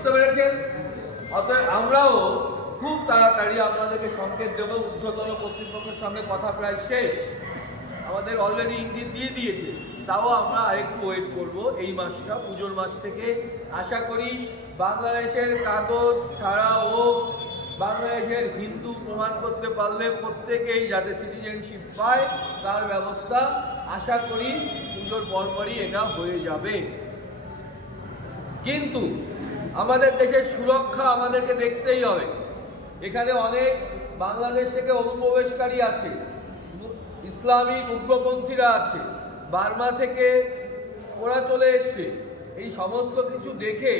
বুঝতে পেরেছেন? অতএব আমরাও খুব তাড়াতাড়ি আপনাদেরকে সংকেত দেবো। ঊর্ধ্বতন কর্তৃপক্ষের সঙ্গে কথা প্রায় শেষ, আমাদের অলরেডি ইঙ্গিত দিয়ে দিয়েছে, তাও আমরা আরেকটু ওয়েট করব। এই মাসটা পুজোর মাস থেকে আশা করি বাংলাদেশের কাগজ ছাড়া ও বাংলাদেশের হিন্দু প্রমাণ করতে পারলে প্রত্যেকেই যাতে সিটিজেনশিপ পায় তার ব্যবস্থা আশা করি পুজোর পরপরই এটা হয়ে যাবে। কিন্তু আমাদের দেশের সুরক্ষা আমাদেরকে দেখতেই হবে। এখানে অনেক বাংলাদেশ থেকে অনুপ্রবেশকারী আছে, ইসলামিক উগ্রপন্থীরা আছে, বার্মা থেকে ওরা চলে এসছে। এই সমস্ত কিছু দেখে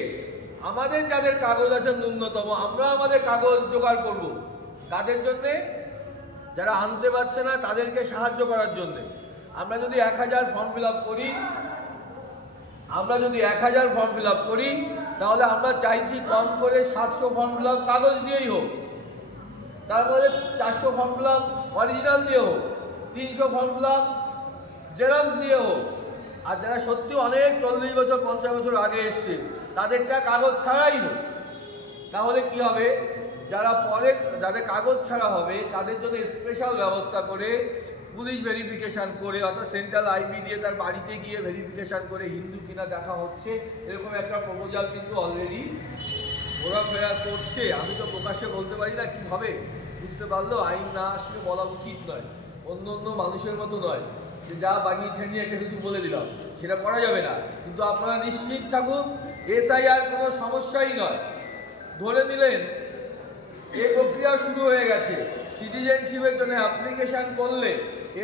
আমাদের যাদের কাগজ আছে ন্যূনতম, আমরা আমাদের কাগজ জোগাড় করব। তাদের জন্যে যারা আনতে পারছে না তাদেরকে সাহায্য করার জন্যে আমরা যদি 1000 ফর্ম ফিল আপ করি, তাহলে আমরা চাইছি কম করে 700 ফর্ম ফিল আপ কাগজ দিয়েই হোক, তারপরে 400 ফর্ম ফিল আপ অরিজিনাল দিয়ে হোক, 300 ফর্ম ফিল আপ জেরক্স দিয়ে হোক। আর যারা সত্যি অনেক 40 বছর 50 বছর আগে এসছে তাদেরটা কাগজ ছাড়াই হোক। তাহলে কি হবে, যারা পরে যাদের কাগজ ছাড়া হবে তাদের জন্য স্পেশাল ব্যবস্থা করে পুলিশ ভেরিফিকেশন করে, অর্থাৎ সেন্ট্রাল আইবি দিয়ে তার বাড়িতে গিয়ে ভেরিফিকেশন করে হিন্দু কিনা দেখা হচ্ছে, এরকম একটা প্রপোজাল কিন্তু অলরেডি ঘোরাফেরা করছে। আমি তো প্রকাশ্যে বলতে পারি না কি হবে, বুঝতে পারলো? আইন না আসলে বলা উচিত নয়, অন্য অন্য মানুষের মতো নয় যে যা বানিয়ে নিয়ে একটা কিছু বলে দিলাম, সেটা করা যাবে না। কিন্তু আপনারা নিশ্চিত থাকুন, এসআইআর কোনো সমস্যাই নয়। ধরে নিলেন এই প্রক্রিয়া শুরু হয়ে গেছে, সিটিজেনশিপের জন্য অ্যাপ্লিকেশন করলে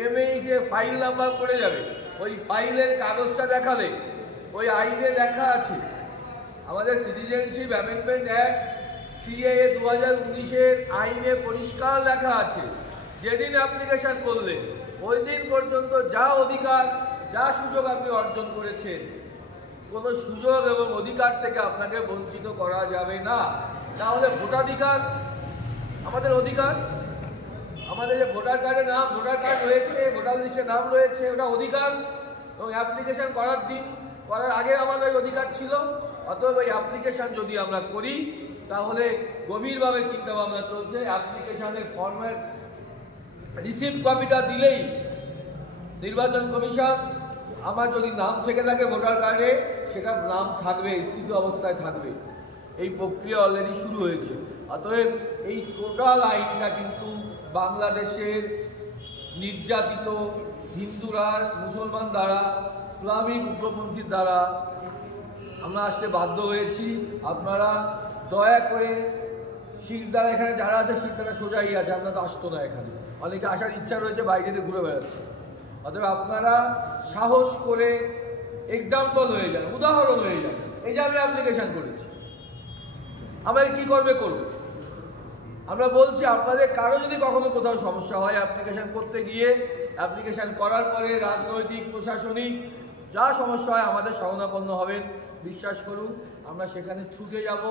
এমএইসে ফাইল নাম্বার পড়ে যাবে, ওই ফাইলের কাগজটা দেখালে ওই আইনে লেখা আছে, আমাদের সিটিজেনশিপ অ্যামেন্ডমেন্ট অ্যাক্ট সিএএ 2019-এর আইনে পরিষ্কার লেখা আছে, যেদিন অ্যাপ্লিকেশন করলে ওই দিন পর্যন্ত যা অধিকার যা সুযোগ আপনি অর্জন করেছেন, কোনো সুযোগ এবং অধিকার থেকে আপনাকে বঞ্চিত করা যাবে না। তাহলে ভোটাধিকার আমাদের অধিকার, আমাদের যে ভোটার কার্ডে নাম, ভোটার কার্ড রয়েছে, ভোটার লিস্টে নাম রয়েছে, ওটা অধিকার। এবং অ্যাপ্লিকেশন করার দিন করার আগে আমাদের অধিকার ছিল। অতএব এই অ্যাপ্লিকেশন যদি আমরা করি তাহলে গভীরভাবে চিন্তা ভাবনা চলছে, অ্যাপ্লিকেশনের ফর্মের রিসিপ্ট কপিটা দিলেই নির্বাচন কমিশন আমার যদি নাম থেকে থাকে ভোটার কার্ডে, সেটা নাম থাকবে, স্থিত অবস্থায় থাকবে। এই প্রক্রিয়া অলরেডি শুরু হয়েছে। অতএব এই টোটাল আইনটা কিন্তু বাংলাদেশের নির্যাতিত হিন্দুরা, মুসলমান দ্বারা, ইসলামিক উগ্রপন্থীর দ্বারা আমরা আসতে বাধ্য হয়েছি। আপনারা দয়া করে শিরদার এখানে যারা আছে, শিরদারা সোজাই আছে, আপনারা তো আসতো না এখানে, অনেকে আসার ইচ্ছা রয়েছে, বাইরে ঘুরে বেড়াচ্ছে। অতএব আপনারা সাহস করে এক্সাম্পল হয়ে যান, উদাহরণ হয়ে যান। এই যে আমি অ্যাপ্লিকেশন করেছি, আমরা কি করবে করব। আমরা বলছি আপনাদের কারো যদি কখনো কোথাও সমস্যা হয় অ্যাপ্লিকেশন করতে গিয়ে, অ্যাপ্লিকেশন করার পরে রাজনৈতিক প্রশাসনিক যা সমস্যা হয় আমাদের শরণাপন্ন হবেন, বিশ্বাস করুন আমরা সেখানে ছুটে যাব,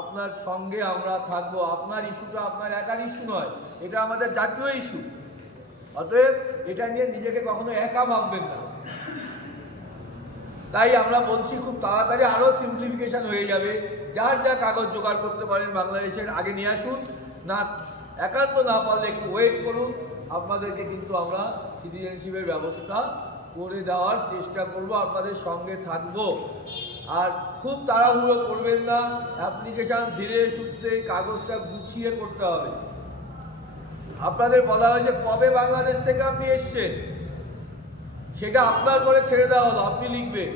আপনার সঙ্গে আমরা থাকবো। আপনার ইস্যুটা আপনার একার ইস্যু নয়, এটা আমাদের জাতীয় ইস্যু। অতএব এটা নিয়ে নিজেকে কখনো একা ভাববেন না। তাই আমরা বলছি খুব তাড়াতাড়ি আরও সিম্পলিফিকেশন হয়ে যাবে। যার যা কাগজ জোগাড় করতে পারেন বাংলাদেশের আগে নিয়ে আসুন, না একান্ত না পারলে একটু ওয়েট করুন। আপনাদেরকে কিন্তু আমরা সিটিজেনশিপের ব্যবস্থা করে দেওয়ার চেষ্টা করব, আপনাদের সঙ্গে থাকব। আর খুব তাড়াহুড়ো করবেন না, অ্যাপ্লিকেশন ধীরে সুস্থে কাগজটা গুছিয়ে করতে হবে। আপনাদের বলা হয়েছে কবে বাংলাদেশ থেকে আপনি এসছেন, সেটা আপনার করে ছেড়ে দেওয়া হলো, আপনি লিখবেন।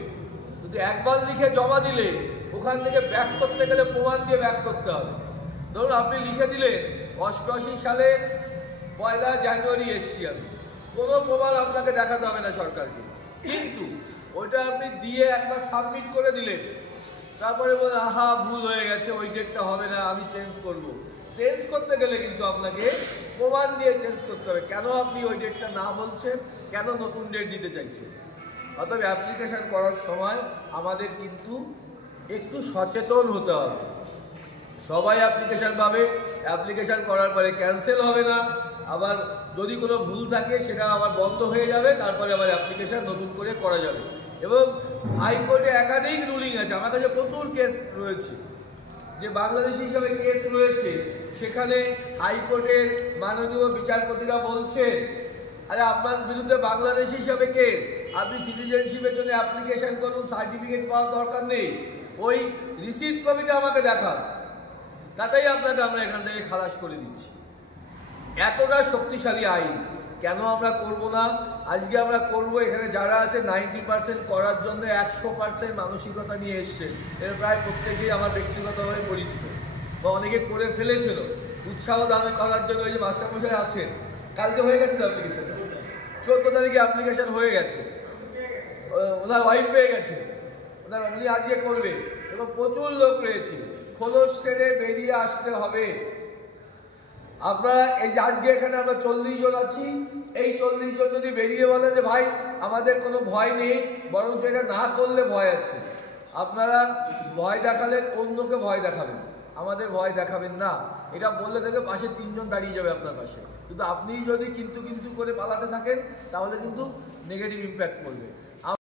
কিন্তু একবার লিখে জমা দিলে ওখান থেকে ব্যাক করতে গেলে প্রমাণ দিয়ে ব্যাক করতে হবে। ধরুন আপনি লিখে দিলেন 88 সালের 1 জানুয়ারি এসছি আমি, কোনো প্রমাণ আপনাকে দেখাতে হবে না সরকারকে। কিন্তু ওইটা আপনি দিয়ে একবার সাবমিট করে দিলেন, তারপরে বলে আহা ভুল হয়ে গেছে, ওই ডেটটা হবে না, আমি চেঞ্জ করব। চেঞ্জ করতে গেলে কিন্তু আপনাকে প্রমাণ দিয়ে চেঞ্জ করতে হবে, কেন আপনি ওই ডেটটা না বলছেন, কেন নতুন ডেট দিতে চাইছেন। অতএব অ্যাপ্লিকেশন করার সময় আমাদের কিন্তু একটু সচেতন হতে হবে। সবাই অ্যাপ্লিকেশন পাবে, অ্যাপ্লিকেশন করার পরে ক্যান্সেল হবে না, আবার যদি কোনো ভুল থাকে সেটা আবার বন্ধ হয়ে যাবে, তারপরে আবার অ্যাপ্লিকেশন নতুন করে করা যাবে। এবং হাইকোর্টে একাধিক রুলিং আছে, আমার কাছে প্রচুর কেস রয়েছে যে বাংলাদেশি হিসাবে কেস রয়েছে, সেখানে হাইকোর্টের মাননীয় বিচারপতিরা বলছেন আরে আপনার বিরুদ্ধে বাংলাদেশি হিসাবে কেস, আপনি সিটিজেনশিপের জন্য অ্যাপ্লিকেশন করুন, সার্টিফিকেট পাওয়ার দরকার নেই, ওই রিসিট কপিটা আমাকে দেখান, তাতেই আপনাকে আমরা এখান থেকে খালাস করে দিচ্ছি। এতটা শক্তিশালী আইন কেন আমরা করব না? আজকে আমরা করব। এখানে যারা আছে 90% করার জন্য 100% মানসিকতা নিয়ে এসছে। এর প্রায় প্রত্যেকেই আমার ব্যক্তিগতভাবে পরিচিত বা অনেকে করে ফেলেছিল উৎসাহ দান করার জন্য। ওই যে মাস্টারমশাই আছেন, কালকে হয়ে গেছে অ্যাপ্লিকেশন, 14 তারিখে অ্যাপ্লিকেশন হয়ে গেছে, ওনার ওয়াইফ পেয়ে গেছে, উনি আজকে করবে। এবং প্রচুর লোক রয়েছে, খোলস ছেড়ে বেরিয়ে আসতে হবে। আপনারা এই যে আজকে এখানে আমরা 40 জন আছি, এই 40 জন যদি বেরিয়ে বলেন যে ভাই আমাদের কোনো ভয় নেই, বরং এটা না করলে ভয় আছে, আপনারা ভয় দেখালেন, অন্যকে ভয় দেখাবেন, আমাদের ভয় দেখাবেন না। এটা বললে থেকে পাশে 3 জন দাঁড়িয়ে যাবে আপনার পাশে। কিন্তু আপনি যদি কিন্তু করে পালাতে থাকেন তাহলে কিন্তু নেগেটিভ ইম্প্যাক্ট পড়বে।